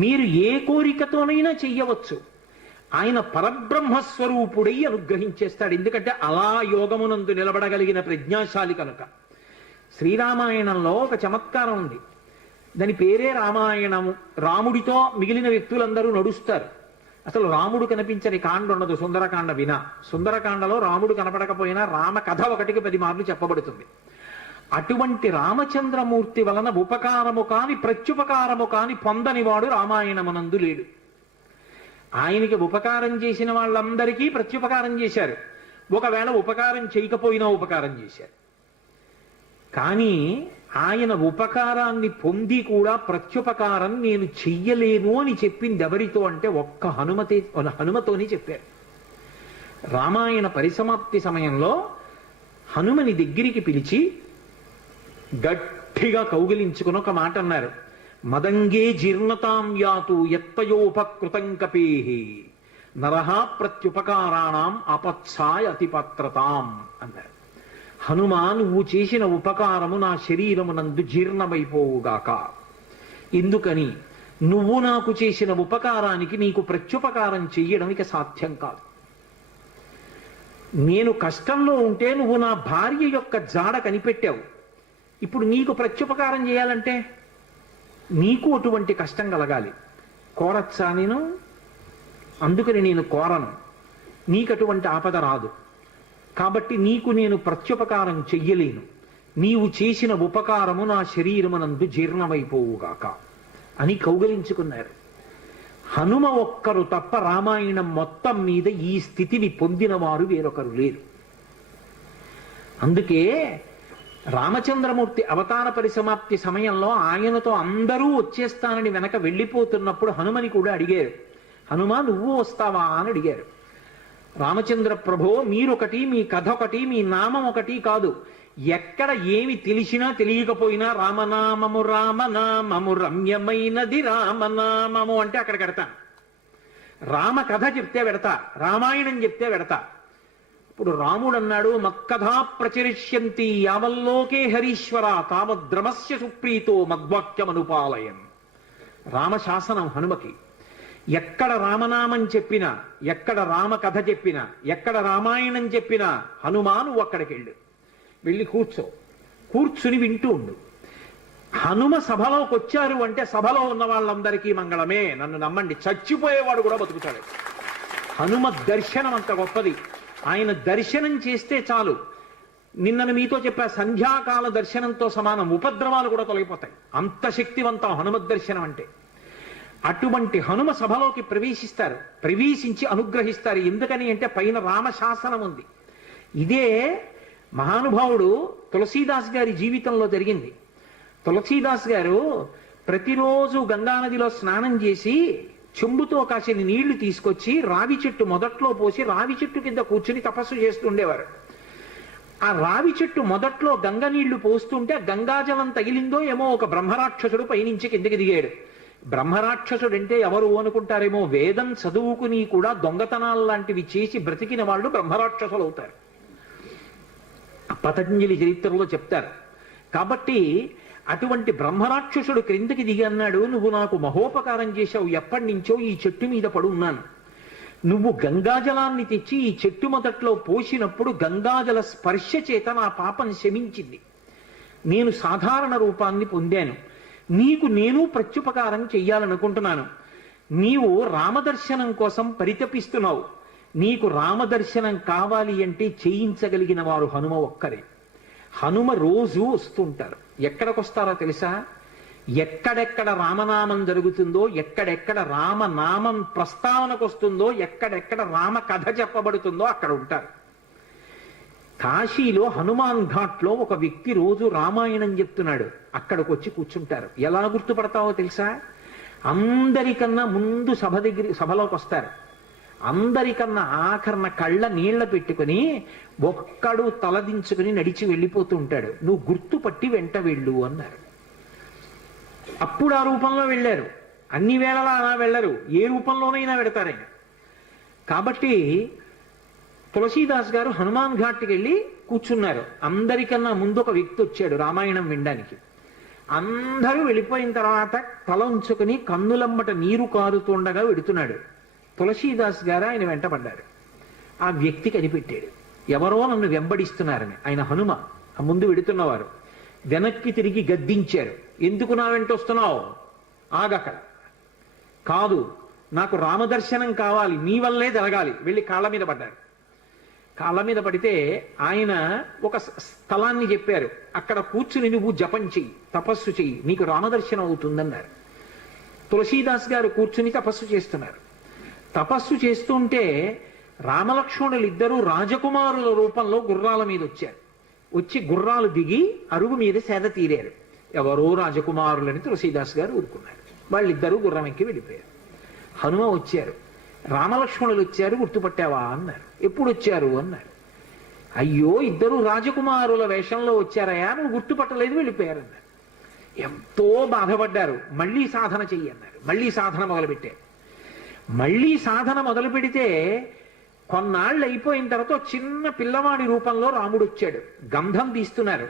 మీరు ఏ కోరికతోనైనా చెయ్యవచ్చు. ఆయన పరబ్రహ్మస్వరూపుడై అనుగ్రహించేస్తాడు. ఎందుకంటే అలా యోగమునందు నిలబడగలిగిన ప్రజ్ఞాశాలి కనుక. శ్రీరామాయణంలో ఒక చమత్కారం ఉంది, దాని పేరే రామాయణము. రాముడితో మిగిలిన వ్యక్తులందరూ నడుస్తారు. అసలు రాముడు కనిపించని కాండ ఉండదు సుందరకాండ వినా. సుందరకాండలో రాముడు కనపడకపోయినా రామ కథ ఒకటికి 10 మార్లు చెప్పబడుతుంది. అటువంటి రామచంద్రమూర్తి వలన ఉపకారము కాని ప్రత్యుపకారము కాని పొందనివాడు రామాయణమునందు లేడు. ఆయనకి ఉపకారం చేసిన వాళ్ళందరికీ ప్రత్యుపకారం చేశారు. ఒకవేళ ఉపకారం చేయకపోయినా ఉపకారం చేశారు. కానీ ఆయన ఉపకారాన్ని పొంది కూడా ప్రత్యుపకారం నేను చెయ్యలేను అని చెప్పింది ఎవరితో అంటే ఒక్క హనుమతోని చెప్పారు. రామాయణ పరిసమాప్తి సమయంలో హనుమని దగ్గరికి పిలిచి గట్టిగా కౌగిలించుకుని ఒక మాట అన్నారు. మదంగే జీర్ణతాం యాతు యత్తయోపకృతం కపేహి నరహ ప్రత్యుపకారాణం అపత్సాయ అతిపత్రతాం అన్నారు. హనుమా, నువ్వు చేసిన ఉపకారము నా శరీరమునందు జీర్ణమైపోవుగాక. ఎందుకని? నువ్వు నాకు చేసిన ఉపకారానికి నీకు ప్రత్యుపకారం చెయ్యడం ఇక సాధ్యం కాదు. నేను కష్టంలో ఉంటే నువ్వు నా భార్య యొక్క జాడ కనిపెట్టావు. ఇప్పుడు నీకు ప్రత్యుపకారం చేయాలంటే నీకు అటువంటి కష్టం కలగాలి. కోరచ్చా నేను? అందుకని నేను కోరను. నీకు అటువంటి ఆపద రాదు. కాబట్టి నీకు నేను ప్రత్యుపకారం చెయ్యలేను. నీవు చేసిన ఉపకారము నా శరీరమునందు జీర్ణమైపోవుగాక అని కౌగలించుకున్నారు. హనుమ ఒక్కరు తప్ప రామాయణం మొత్తం మీద ఈ స్థితిని పొందిన వారు వేరొకరు లేరు. అందుకే రామచంద్రమూర్తి అవతార పరిసమాప్తి సమయంలో ఆయనతో అందరూ వచ్చేస్తానని వెనక వెళ్ళిపోతున్నప్పుడు హనుమని కూడా అడిగారు. హనుమా, నువ్వు వస్తావా అని అడిగారు. రామచంద్ర ప్రభో, మీరొకటి, మీ కథ ఒకటి, మీ నామం ఒకటి కాదు. ఎక్కడ ఏమి తెలిసినా తెలియకపోయినా రామనామము రామనామము రమ్యమైనది రామనామము అంటే అక్కడ పెడతాను. రామ కథ చెప్తే పెడతా, రామాయణం చెప్తే పెడతా. ఇప్పుడు రాముడు అన్నాడు, మక్కథా ప్రచరిష్యంతి యావల్లోకే హరీశ్వర తావద్రమస్య సుప్రీతో మద్వాక్యమనుపాలయం. రామశాసనం హనుమకి. ఎక్కడ రామనామం చెప్పినా, ఎక్కడ రామ కథ చెప్పినా, ఎక్కడ రామాయణం చెప్పినా హనుమా నువ్వు అక్కడికి వెళ్ళి కూర్చుని వింటూ ఉండు. హనుమ సభలోకి వచ్చారు అంటే సభలో ఉన్న వాళ్ళందరికీ మంగళమే. నన్ను నమ్మండి, చచ్చిపోయేవాడు కూడా బతుకుతాడు. హనుమ దర్శనం అంత గొప్పది. ఆయన దర్శనం చేస్తే చాలు. నిన్నను మీతో చెప్పా, సంధ్యాకాల దర్శనంతో సమానం. ఉపద్రవాలు కూడా తొలగిపోతాయి. అంత శక్తివంతం హనుమద్ దర్శనం అంటే. అటువంటి హనుమ సభలోకి ప్రవేశిస్తారు. ప్రవేశించి అనుగ్రహిస్తారు. ఎందుకని అంటే పైన రామశాసనం ఉంది. ఇదే మహానుభావుడు తులసీదాస్ గారి జీవితంలో జరిగింది. తులసీదాస్ గారు ప్రతిరోజు గంగానదిలో స్నానం చేసి చెంబుతో కాసిన నీళ్లు తీసుకొచ్చి రావి చెట్టు మొదట్లో పోసి రావి చెట్టు కింద కూర్చుని తపస్సు చేస్తుండేవారు. ఆ రావి చెట్టు మొదట్లో గంగ నీళ్లు పోస్తుంటే గంగాజలం తగిలిందో ఏమో ఒక బ్రహ్మరాక్షసుడు పైనుంచి కిందకి దిగాడు. బ్రహ్మరాక్షసుడు అంటే ఎవరు అనుకుంటారేమో, వేదం చదువుకుని కూడా దొంగతనాలు లాంటివి చేసి బ్రతికిన వాళ్ళు బ్రహ్మరాక్షసులు అవుతారు. పతంజలి చరిత్రలో చెప్తారు. కాబట్టి అటువంటి బ్రహ్మరాక్షసుడు క్రిందికి దిగి అన్నాడు, నువ్వు నాకు మహోపకారం చేశావు. ఎప్పటి నుంచో ఈ చెట్టు మీద పడున్నాను. నువ్వు గంగాజలాన్ని తెచ్చి ఈ చెట్టు మొదట్లో పోసినప్పుడు గంగాజల స్పర్శ చేత నా పాపం శమించింది. నేను సాధారణ రూపాన్ని పొందాను. నీకు నేను ప్రత్యుపకారం చెయ్యాలనుకుంటున్నాను. నీవు రామదర్శనం కోసం పరితపిస్తున్నావు. నీకు రామదర్శనం కావాలి అంటే చేయించగలిగిన వారు హనుమ ఒక్కరే. హనుమ రోజు వస్తుంటారు. ఎక్కడికి వస్తారో తెలుసా? ఎక్కడెక్కడ రామనామం జరుగుతుందో, ఎక్కడెక్కడ రామనామం ప్రస్తావనకు వస్తుందో, ఎక్కడెక్కడ రామ కథ చెప్పబడుతుందో అక్కడ ఉంటారు. కాశీలో హనుమాన్ ఘాట్లో ఒక వ్యక్తి రోజు రామాయణం చెప్తున్నాడు. అక్కడికి వచ్చి కూర్చుంటారు. ఎలా గుర్తుపడతావో తెలుసా? అందరికన్నా ముందు సభలోకి వస్తారు. అందరికన్నా ఆఖరణ కళ్ళ నీళ్ల పెట్టుకుని ఒక్కడు తలదించుకుని నడిచి వెళ్ళిపోతూ ఉంటాడు. నువ్వు గుర్తుపట్టి వెంట వెళ్ళు అన్నారు. అప్పుడు ఆ రూపంలో వెళ్ళారు. అన్ని వేళలా అలా వెళ్ళరు, ఏ రూపంలోనైనా పెడతారైనా. కాబట్టి తులసీదాస్ గారు హనుమాన్ ఘాట్కి వెళ్ళి కూర్చున్నారు. అందరికన్నా ముందు ఒక వ్యక్తి వచ్చాడు రామాయణం వినడానికి. అందరూ వెళ్ళిపోయిన తర్వాత తల ఉంచుకుని కన్నులమ్మట నీరు కారుతుండగా వెడుతున్నాడు. తులసీదాస్ గారు ఆయన వెంటపడ్డారు. ఆ వ్యక్తి కనిపెట్టాడు, ఎవరో నన్ను వెంబడిస్తున్నారని. ఆయన హనుమ, ఆ ముందు వెడుతున్నవారు. వెనక్కి తిరిగి గద్దించారు, ఎందుకు నా వెంట వస్తున్నావు, ఆగక్కడ. కాదు, నాకు రామదర్శనం కావాలి, నీ వల్లే జరగాలి. వెళ్ళి కాళ్ళ మీద పడ్డారు. కాళ్ళ మీద పడితే ఆయన ఒక స్థలాన్ని చెప్పారు, అక్కడ కూర్చుని నువ్వు జపం చెయ్యి, తపస్సు చెయ్యి, నీకు రామదర్శనం అవుతుందన్నారు. తులసీదాస్ గారు కూర్చుని తపస్సు చేస్తున్నారు. తపస్సు చేస్తుంటే రామలక్ష్మణులు ఇద్దరూ రాజకుమారుల రూపంలో గుర్రాల మీద వచ్చారు. వచ్చి గుర్రాలు దిగి అరుగు మీద సేద తీరారు. ఎవరో రాజకుమారులని తులసీదాస్ గారు ఊరుకున్నారు. వాళ్ళిద్దరూ గుర్రం ఎక్కి వెళ్ళిపోయారు. హనుమ వచ్చారు, రామలక్ష్మణులు వచ్చారు, గుర్తుపట్టావా అన్నారు. ఎప్పుడు వచ్చారు అన్నారు. అయ్యో, ఇద్దరు రాజకుమారుల వేషంలో వచ్చారయా, నువ్వు గుర్తుపట్టలేదు, వెళ్ళిపోయారు అన్నారు. ఎంతో బాధపడ్డారు. మళ్ళీ సాధన చెయ్యి అన్నారు. మళ్ళీ సాధన మొదలుపెట్టారు. మళ్ళీ సాధన మొదలు పెడితే కొన్నాళ్ళు అయిపోయిన తర్వాత చిన్న పిల్లవాడి రూపంలో రాముడు వచ్చాడు. గంధం తీస్తున్నారు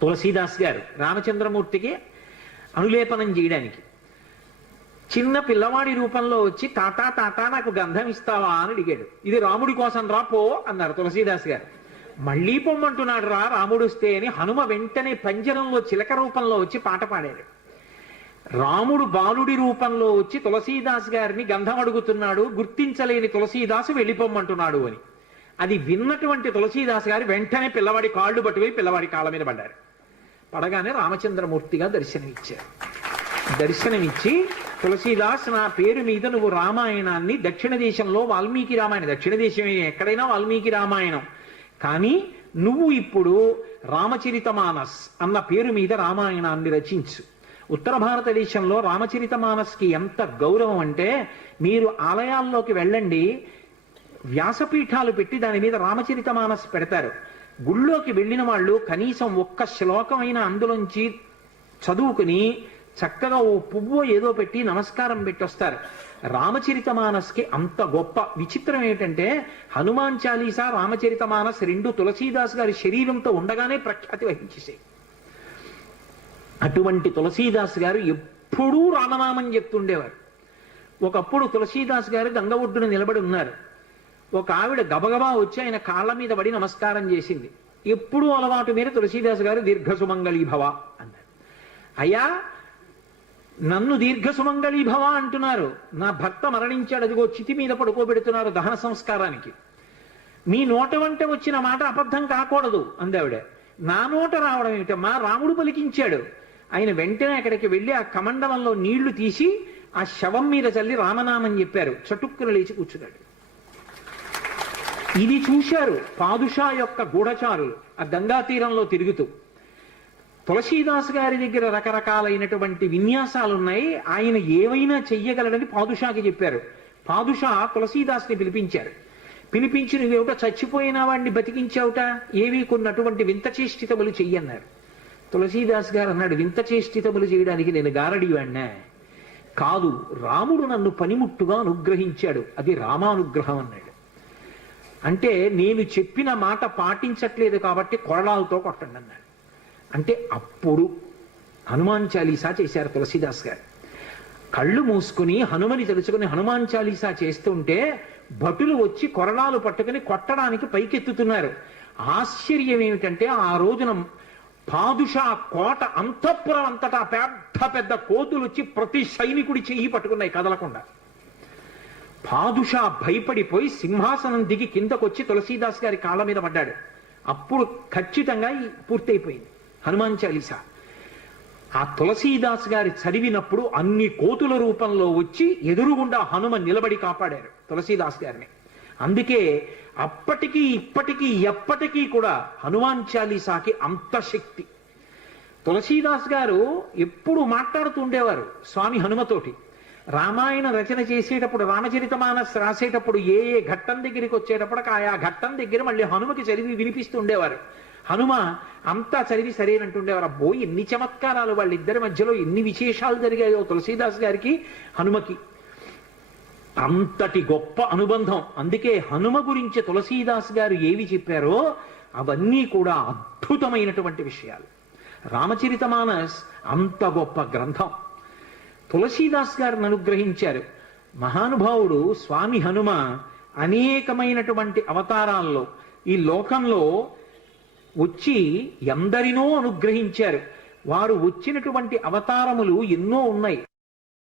తులసీదాస్ గారు రామచంద్రమూర్తికి అనులేపనం చేయడానికి. చిన్న పిల్లవాడి రూపంలో వచ్చి, తాతా తాతా నాకు గంధం ఇస్తావా అని అడిగాడు. ఇది రాముడి కోసం రా, పో అన్నారు తులసీదాస్ గారు. మళ్ళీ పొమ్మంటున్నాడు రా రాముడు వస్తే అని హనుమ వెంటనే పంజరంలో చిలక రూపంలో వచ్చి పాట పాడాడు. రాముడు బాలుడి రూపంలో వచ్చి తులసీదాస్ గారిని గంధం అడుగుతున్నాడు, గుర్తించలేని తులసీదాసు వెళ్ళిపోమ్మంటున్నాడు అని. అది విన్నటువంటి తులసీదాస్ గారు వెంటనే పిల్లవాడి కాళ్ళు పట్టుకుని పిల్లవాడి కాళ్ళ మీద పడ్డారు. పడగానే రామచంద్రమూర్తిగా దర్శనమిచ్చారు. దర్శనమిచ్చి, తులసీదాస్, నా పేరు మీద నువ్వు రామాయణాన్ని, దక్షిణ దేశంలో వాల్మీకి రామాయణం, దక్షిణ దేశం ఎక్కడైనా వాల్మీకి రామాయణం, కానీ నువ్వు ఇప్పుడు రామచరితమానస్ అన్న పేరు మీద రామాయణాన్ని రచించు. ఉత్తర భారతదేశంలో రామచరితమానస్కి ఎంత గౌరవం అంటే, మీరు ఆలయాల్లోకి వెళ్ళండి, వ్యాసపీఠాలు పెట్టి దాని మీద రామచరితమానస్ పెడతారు. గుళ్ళోకి వెళ్ళిన వాళ్ళు కనీసం ఒక్క శ్లోకమైన అందులోంచి చదువుకుని చక్కగా ఓ పువ్వు ఏదో పెట్టి నమస్కారం పెట్టొస్తారు. రామచరితమానస్కి అంత గొప్ప. విచిత్రం ఏంటంటే హనుమాన్ చాలీసా, రామచరితమానస్ రెండు తులసీదాస్ గారి శరీరంతో ఉండగానే ప్రఖ్యాతి వహించేసాయి. అటువంటి తులసీదాస్ గారు ఎప్పుడూ రామనామం చెప్తుండేవారు. ఒకప్పుడు తులసీదాస్ గారు గంగ ఒడ్డున నిలబడి ఉన్నారు. ఒక ఆవిడ గబగబా వచ్చి ఆయన కాళ్ళ మీద పడి నమస్కారం చేసింది. ఎప్పుడూ అలవాటు మీద తులసీదాస్ గారు దీర్ఘసుమంగళీభవ అన్నారు. అయ్యా, నన్ను దీర్ఘసుమంగళీభవ అంటున్నారు, నా భర్త మరణించాడు, అదిగో చితి మీద పడుకోబెడుతున్నారు దహన సంస్కారానికి, మీ నోట వంట వచ్చిన మాట అబద్ధం కాకూడదు అందావిడ. నా నోట రావడం ఏమిటమ్మా, రాముడు పలికించాడు. ఆయన వెంటనే అక్కడికి వెళ్ళి ఆ కమండలంలో నీళ్లు తీసి ఆ శవం మీద చల్లి రామనామం చెప్పారు. చటుక్కున లేచి కూర్చున్నాడు. ఇది చూశారు పాదుషా యొక్క గూఢచారులు ఆ గంగా తీరంలో తిరుగుతూ. తులసీదాస్ గారి దగ్గర రకరకాలైనటువంటి విన్యాసాలున్నాయి, ఆయన ఏవైనా చెయ్యగలడని పాదుషాకి చెప్పారు. పాదుషా తులసీదాస్ని పిలిపించారు. పిలిపించి, నువ్వేమిటో చచ్చిపోయిన వాడిని బతికించావుట, ఏవి కొన్నటువంటి వింత చేష్టితములు చెయ్యన్నారు. తులసీదాస్ గారు అన్నాడు, వింత చేష్టితములు చేయడానికి నేను గారడివాణ్ణా? కాదు, రాముడు నన్ను పనిముట్టుగా అనుగ్రహించాడు, అది రామానుగ్రహం అన్నాడు. అంటే నేను చెప్పిన మాట పాటించట్లేదు కాబట్టి కొరడాలతో కొట్టండి అన్నాడు. అంటే అప్పుడు హనుమాన్ చాలీసా చేశారు తులసీదాస్ గారు. కళ్ళు మూసుకుని హనుమని తెలుసుకుని హనుమాన్ చాలీసా చేస్తుంటే భటులు వచ్చి కొరడాలు పట్టుకుని కొట్టడానికి పైకెత్తుతున్నారు. ఆశ్చర్యం ఏమిటంటే ఆ రోజున పాదుషా కోట అంతఃపురం అంతటా పెద్ద పెద్ద కోతులు వచ్చి ప్రతి సైనికుడి చెయ్యి పట్టుకున్నాయి కదలకుండా. పాదుషా భయపడిపోయి సింహాసనం దిగి కిందకొచ్చి తులసీదాస్ గారి కాళ్ళ మీద పడ్డాడు. అప్పుడు ఖచ్చితంగా పూర్తయిపోయింది హనుమాన్ చాలీసా. ఆ తులసీదాస్ గారి చదివినప్పుడు అన్ని కోతుల రూపంలో వచ్చి ఎదురుగుండా హనుమ నిలబడి కాపాడారు తులసీదాస్ గారిని. అందుకే అప్పటికీ ఇప్పటికీ ఎప్పటికీ కూడా హనుమాన్ చాలీసాకి అంత శక్తి. తులసీదాస్ గారు ఎప్పుడు మాట్లాడుతూ ఉండేవారు స్వామి హనుమతోటి. రామాయణ రచన చేసేటప్పుడు, రామచరితమానస్ రాసేటప్పుడు ఏ ఏ ఘట్టం దగ్గరికి వచ్చేటప్పుడు ఆయా ఘట్టం దగ్గర మళ్ళీ హనుమకి చదివి వినిపిస్తూ ఉండేవారు. హనుమ అంతా చదివి సరేనంటుండేవారు. అబ్బో, ఎన్ని చమత్కారాలు వాళ్ళిద్దరి మధ్యలో, ఎన్ని విశేషాలు జరిగాయో తులసీదాస్ గారికి హనుమకి. అంతటి గొప్ప అనుబంధం. అందుకే హనుమ గురించి తులసీదాస్ గారు ఏవి చెప్పారో అవన్నీ కూడా అద్భుతమైనటువంటి విషయాలు. రామచరితమానస్ అంత గొప్ప గ్రంథం. తులసీదాస్ గారిని అనుగ్రహించారు. మహానుభావుడు స్వామి హనుమ అనేకమైనటువంటి అవతారాల్లో ఈ లోకంలో వచ్చి ఎందరినో అనుగ్రహించారు. వారు వచ్చినటువంటి అవతారములు ఎన్నో ఉన్నాయి.